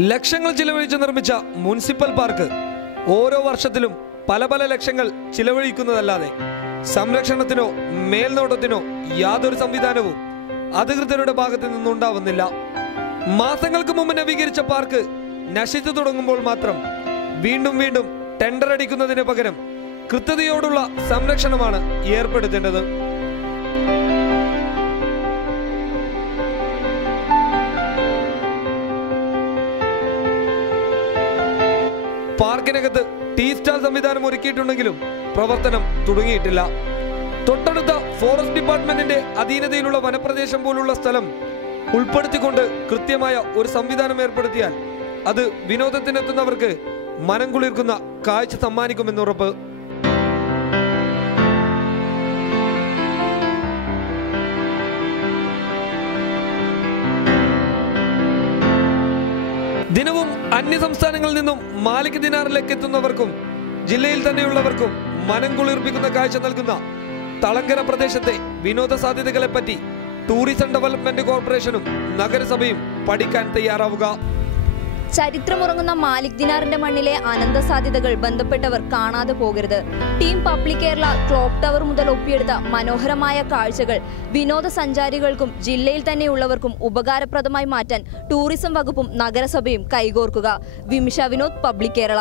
ലക്ഷങ്ങൾ ചിലവഴിച്ച് നിർമ്മിച്ച മുനിസിപ്പൽ പാർക്ക് ഓരോ വർഷത്തിലും പല പല ലക്ഷങ്ങൾ ചിലവഴിക്കുന്നതല്ലാതെ സംരക്ഷണത്തിനോ മേൽനോട്ടത്തിനോ യാതൊരു സംവിധാനവും അധികൃതരുടെ ഭാഗത്തു നിന്നുണ്ടാവുന്നില്ല. മാസങ്ങൾക്ക് മുമ്പ് നവീകരിച്ച പാർക്ക് നശിച്ചു തുടങ്ങുമ്പോൾ മാത്രം വീണ്ടും വീണ്ടും ടെൻഡർ അടിക്കുന്നതിന് പകരം കൃത്യതയോടുള്ള സംരക്ഷണമാണ് ഏർപ്പെടുത്തേണ്ടത്. പാർക്കിനകത്ത് ടീ സ്റ്റാൾ സംവിധാനം ഒരുക്കിയിട്ടുണ്ടെങ്കിലും പ്രവർത്തനം തുടങ്ങിയിട്ടില്ല. തൊട്ടടുത്ത ഫോറസ്റ്റ് ഡിപ്പാർട്ട്മെന്റിന്റെ അധീനതയിലുള്ള വനപ്രദേശം പോലുള്ള സ്ഥലം ഉൾപ്പെടുത്തിക്കൊണ്ട് കൃത്യമായ ഒരു സംവിധാനം ഏർപ്പെടുത്തിയാൽ അത് വിനോദത്തിനെത്തുന്നവർക്ക് മനം കുളിർക്കുന്ന കാഴ്ച സമ്മാനിക്കുമെന്നുറപ്പ് ദിനവും അന്യ സംസ്ഥാനങ്ങളിൽ നിന്നും മാലിക് ദിനാറിലേക്ക് എത്തുന്നവർക്കും ജില്ലയിൽ തന്നെയുള്ളവർക്കും മനം കുളിർപ്പിക്കുന്ന കാഴ്ച നൽകുന്ന തളങ്കര പ്രദേശത്തെ വിനോദ സാധ്യതകളെ പറ്റി ടൂറിസം ഡെവലപ്മെന്റ് കോർപ്പറേഷനും നഗരസഭയും പഠിക്കാൻ തയ്യാറാവുക. ചരിത്രമുറങ്ങുന്ന മാലിക് ദിനാറിന്റെ മണ്ണിലെ അനന്ത സാധ്യതകൾ ബന്ധപ്പെട്ടവർ കാണാതെ പോകരുത്. Team public Kerala clock tower മുതൽ ഒപ്പിയെടുത്ത മനോഹരമായ കാഴ്ചകൾ വിനോദസഞ്ചാരികൾക്കും ജില്ലയിൽ തന്നെയുള്ളവർക്കും ഉപകാരപ്രദമായി മാറ്റാൻ ടൂറിസം വകുപ്പും നഗരസഭയും കൈകോർക്കുക. വിമിഷ വിനോദ് പബ്ലിക് കേരള.